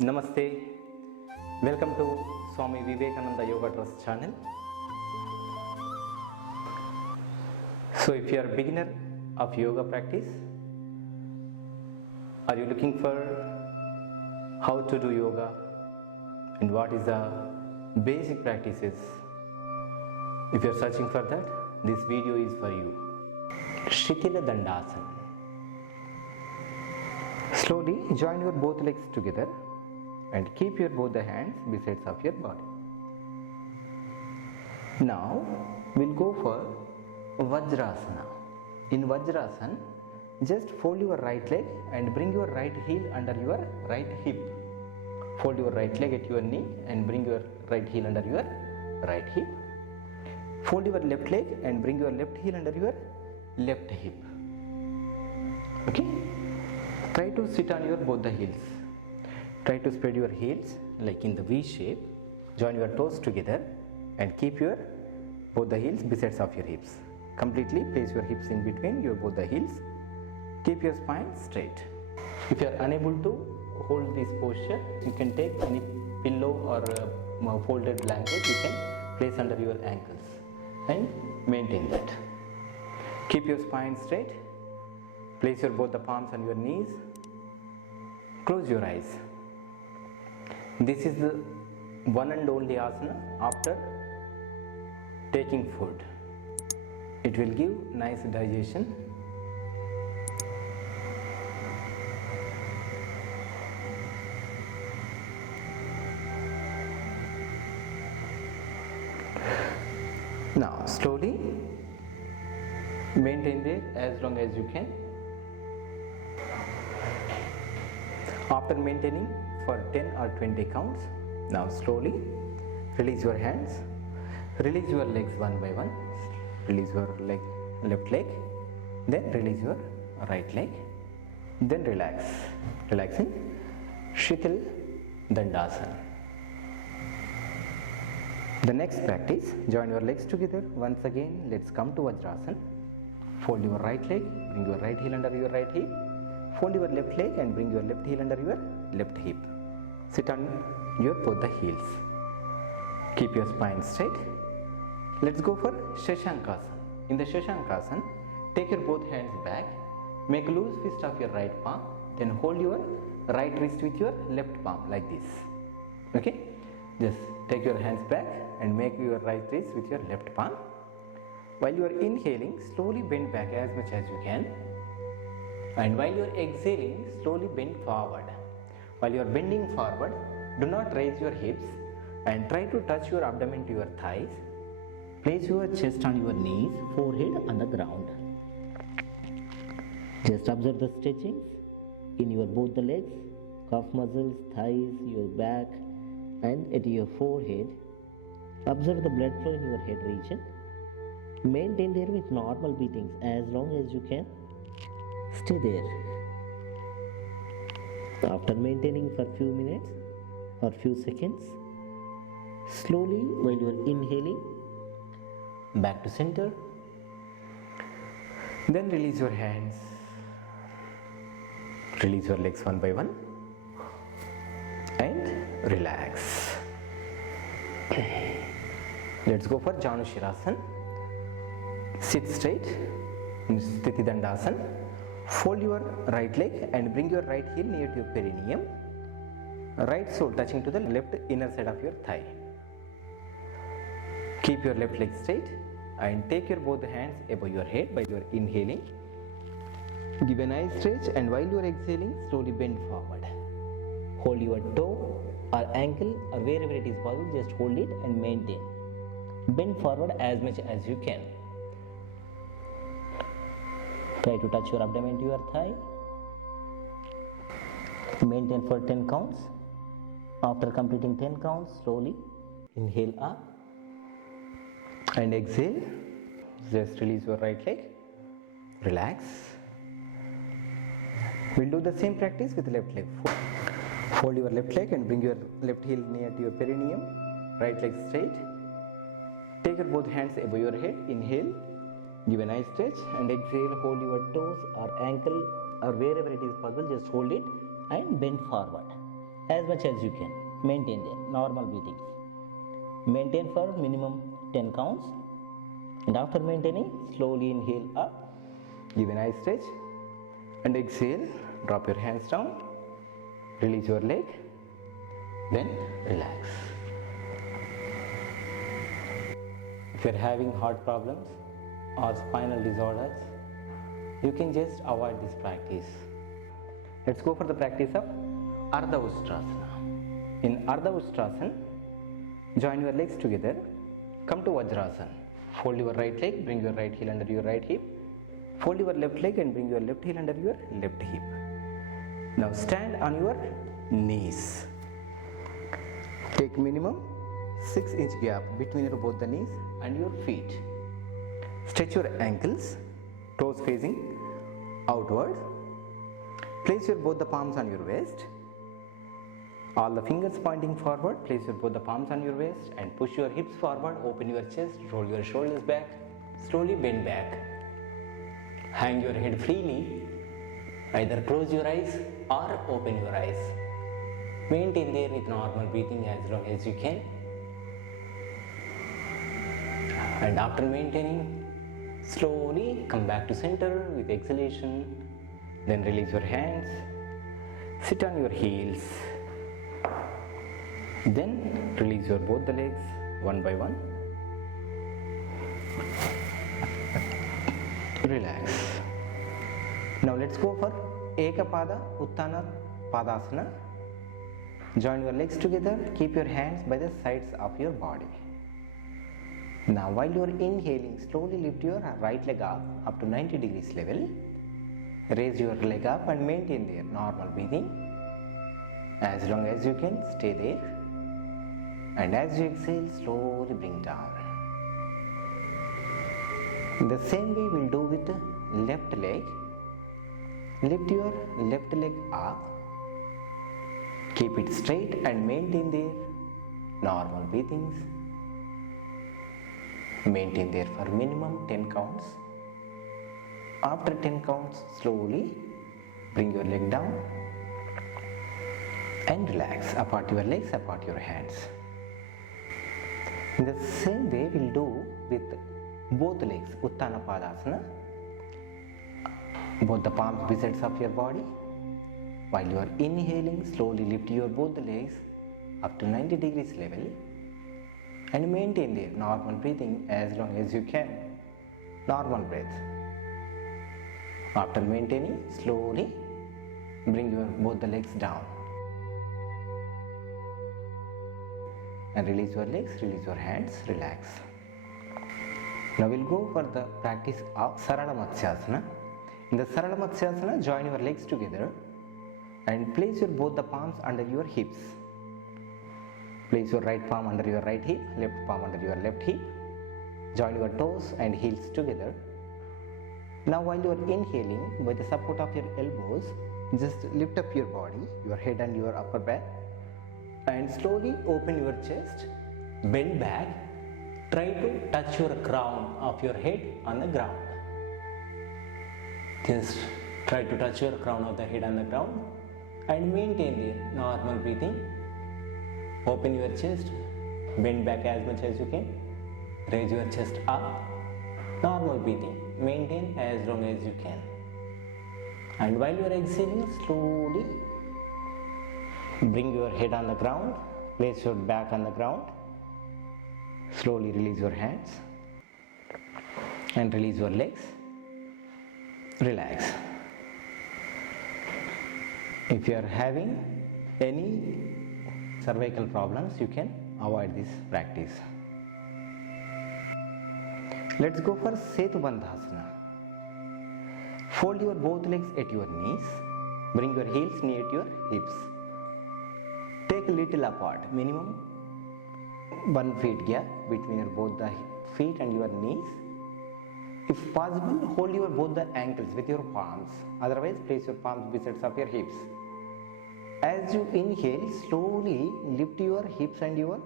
Namaste. Welcome to Swami Vivekananda Yoga Trust channel. So if you are a beginner of yoga practice, are you looking for how to do yoga and what is the basic practices? If you are searching for that, this video is for you. Shitila Dandasana. Slowly join your both legs together and keep your both the hands besides of your body. Now we'll go for Vajrasana. In Vajrasana, just fold your right leg and bring your right heel under your right hip. Fold your right leg at your knee and bring your right heel under your right hip. Fold your left leg and bring your left heel under your left hip. Okay? Try to sit on your both the heels. Try to spread your heels like in the V shape. Join your toes together and keep your both the heels besides of your hips. Completely place your hips in between your both the heels. Keep your spine straight. If you are unable to hold this posture, you can take any pillow or folded blanket you can place under your ankles and maintain that. Keep your spine straight. Place your both the palms on your knees. Close your eyes. This is the one and only asana after taking food. It will give nice digestion. Now slowly maintain there as long as you can. After maintaining for 10 or 20 counts, now slowly release your hands, release your legs one by one, release your left leg, then release your right leg, then relax. Relaxing Shitil Dandasana. The next practice, join your legs together. Once again, let's come to Vajrasana. Fold your right leg, bring your right heel under your right hip. Fold your left leg and bring your left heel under your left hip. Sit on your both the heels. Keep your spine straight. Let's go for Shashankasana. In the Shashankasana, take your both hands back. Make a loose fist of your right palm. Then hold your right wrist with your left palm like this. Okay? Just take your hands back and make your right wrist with your left palm. While you are inhaling, slowly bend back as much as you can. And while you are exhaling, slowly bend forward. While you are bending forward, do not raise your hips and try to touch your abdomen to your thighs. Place your chest on your knees, forehead on the ground. Just observe the stretchings in your both the legs, calf muscles, thighs, your back and at your forehead. Observe the blood flow in your head region. Maintain there with normal beatings as long as you can. Stay there. After maintaining for few minutes or few seconds, slowly while you are inhaling, back to center. Then release your hands. Release your legs one by one and relax. Let's go for Janushirasana. Sit straight in Sthiti Dandasana. Fold your right leg and bring your right heel near to your perineum. Right sole touching to the left inner side of your thigh. Keep your left leg straight and take your both hands above your head while you are inhaling. Give a nice stretch and while you are exhaling, slowly bend forward. Hold your toe or ankle or wherever it is possible, just hold it and maintain. Bend forward as much as you can. Try to touch your abdomen to your thigh. Maintain for 10 counts. After completing 10 counts, slowly inhale up and exhale. Just release your right leg. Relax. We'll do the same practice with left leg. Fold your left leg and bring your left heel near to your perineum. Right leg straight. Take your both hands above your head. Inhale. Give a nice stretch and exhale. Hold your toes or ankle or wherever it is possible, just hold it and bend forward. as much as you can. Maintain there, normal breathing. Maintain for minimum 10 counts, and after maintaining, slowly inhale up, give a nice stretch, and exhale, drop your hands down, release your leg, then relax. If you are having heart problems or spinal disorders, you can just avoid this practice. Let's go for the practice of Ardha Ustrasana. In Ardha Ustrasana, join your legs together, come to Vajrasana. Fold your right leg, bring your right heel under your right hip. Fold your left leg and bring your left heel under your left hip. Now stand on your knees. Take minimum 6-inch gap between both the knees and your feet. Stretch your ankles, toes facing outward. Place your both the palms on your waist. All the fingers pointing forward. Place your both the palms on your waist and push your hips forward. Open your chest, roll your shoulders back. Slowly bend back. Hang your head freely. Either close your eyes or open your eyes. Maintain there with normal breathing as long as you can. And after maintaining, slowly come back to center with exhalation. Then release your hands. Sit on your heels. Then release your both the legs one by one. Relax. Now let's go for Ekapada Uttana Padasana. Join your legs together. Keep your hands by the sides of your body. Now while you are inhaling, slowly lift your right leg up to 90 degrees level. Raise your leg up and maintain there normal breathing. As long as you can, stay there. And as you exhale, slowly bring down. The same way we'll do with the left leg. Lift your left leg up. Keep it straight and maintain there normal breathings. Maintain there for minimum 10 counts. After 10 counts, slowly bring your leg down and relax. Apart your legs, apart your hands. In the same way we'll do with both legs, Uttana Padasana. Both the palms besides of your body. While you are inhaling, slowly lift your both the legs up to 90 degrees level and maintain there normal breathing as long as you can. Normal breath. After maintaining, slowly bring your both the legs down. And release your legs, release your hands, relax. Now we'll go for the practice of Sarala Matsyasana. In the Sarala Matsyasana, join your legs together and place your both the palms under your hips. Place your right palm under your right hip, left palm under your left hip. Join your toes and heels together. Now while you are inhaling, with the support of your elbows, just lift up your body, your head and your upper back, and slowly open your chest, bend back, try to touch your crown of your head on the ground. Just try to touch your crown of the head on the ground and maintain the normal breathing. Open your chest, bend back as much as you can, raise your chest up, normal breathing, maintain as long as you can. And while you are exhaling, slowly bring your head on the ground, place your back on the ground, slowly release your hands and release your legs, relax. If you are having any cervical problems, you can avoid this practice. Let's go for Setu Bandhasana. Fold your both legs at your knees, bring your heels near to your hips. Take a little apart, minimum 1 feet gap between your both the feet and your knees. If possible, hold your both the ankles with your palms. Otherwise, place your palms besides of your hips. As you inhale, slowly lift your hips and your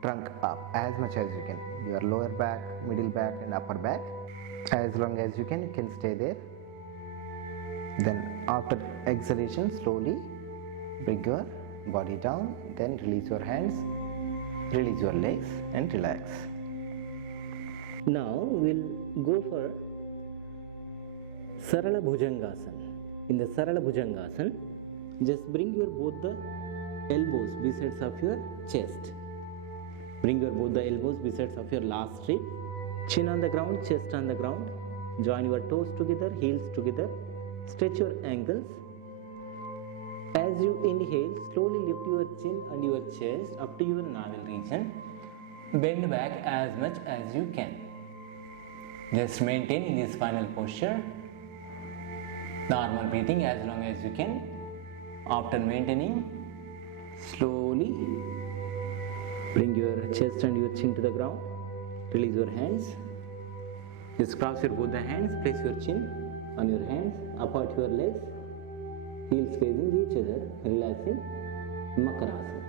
trunk up as much as you can. Your lower back, middle back and upper back. As long as you can stay there. Then after exhalation, slowly bring your body down, then release your hands, release your legs and relax. Now we'll go for Sarala Bhujangasana. In the Sarala Bhujangasana, just bring your both the elbows besides of your chest. Bring your both the elbows besides of your last rib. Chin on the ground, chest on the ground. Join your toes together, heels together. Stretch your ankles. As you inhale, slowly lift your chin and your chest up to your navel region. Bend back as much as you can. Just maintain in this final posture. Normal breathing as long as you can. After maintaining, slowly bring your chest and your chin to the ground. Release your hands. Just cross your both the hands. Place your chin on your hands. Apart your legs. Heels facing each other. Relaxing. Makarasana.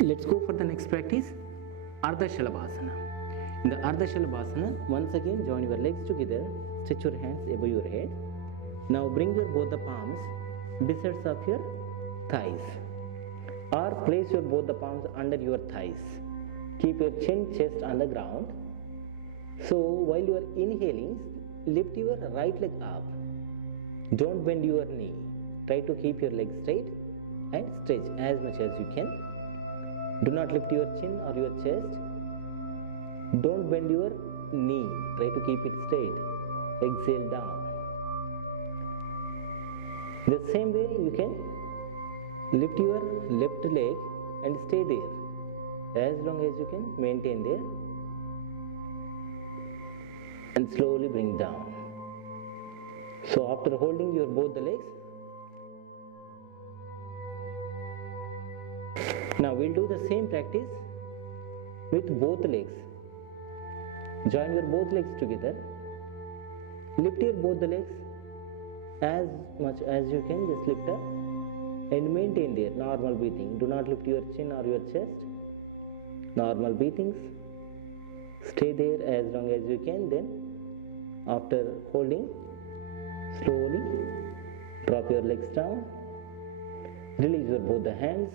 Let's go for the next practice. Ardha Shalabhasana. In the Ardha Shalabhasana, once again join your legs together. Stretch your hands above your head. Now bring your both the palms besides of your thighs, or place your both the palms under your thighs. Keep your chin, chest on the ground. So while you are inhaling, lift your right leg up. Don't bend your knee. Try to keep your leg straight and stretch as much as you can. Do not lift your chin or your chest. Don't bend your knee. Try to keep it straight. Exhale down. The same way you can lift your left leg and stay there. As long as you can, maintain there. And slowly bring down. So after holding your both the legs, now we'll do the same practice with both legs. Join your both legs together. Lift your both the legs as much as you can. Just lift up and maintain there. Normal breathing. Do not lift your chin or your chest. Normal breathings. Stay there as long as you can. Then after holding, slowly drop your legs down. Release your both the hands.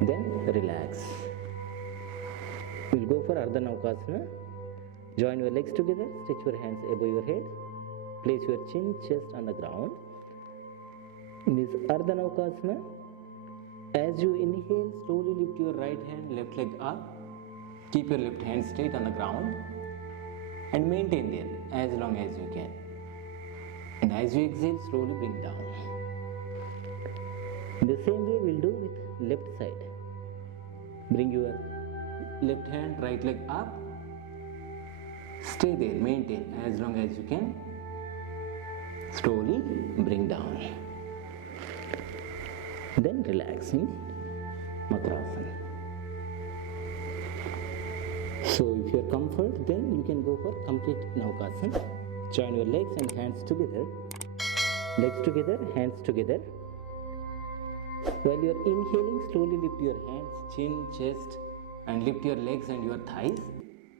Then relax. We'll go for Ardha Naukasana. Join your legs together. Stretch your hands above your head. Place your chin, chest on the ground. In this Ardha Naukasana, as you inhale, slowly lift your right hand, left leg up. Keep your left hand straight on the ground and maintain there as long as you can. And as you exhale, slowly bring down. The same way we'll do with left side. Bring your left hand, right leg up. Stay there, maintain as long as you can. Slowly bring down. Then relax in Makarasana. So if you are comfort, then you can go for complete Naukasana. Join your legs and hands together. Legs together, hands together. While you are inhaling, slowly lift your hands, chin, chest, and lift your legs and your thighs.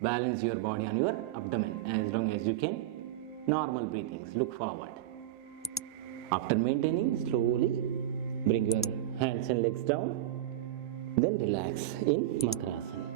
Balance your body on your abdomen as long as you can. Normal breathings. Look forward. After maintaining, slowly bring your hands and legs down. Then relax in Makarasana.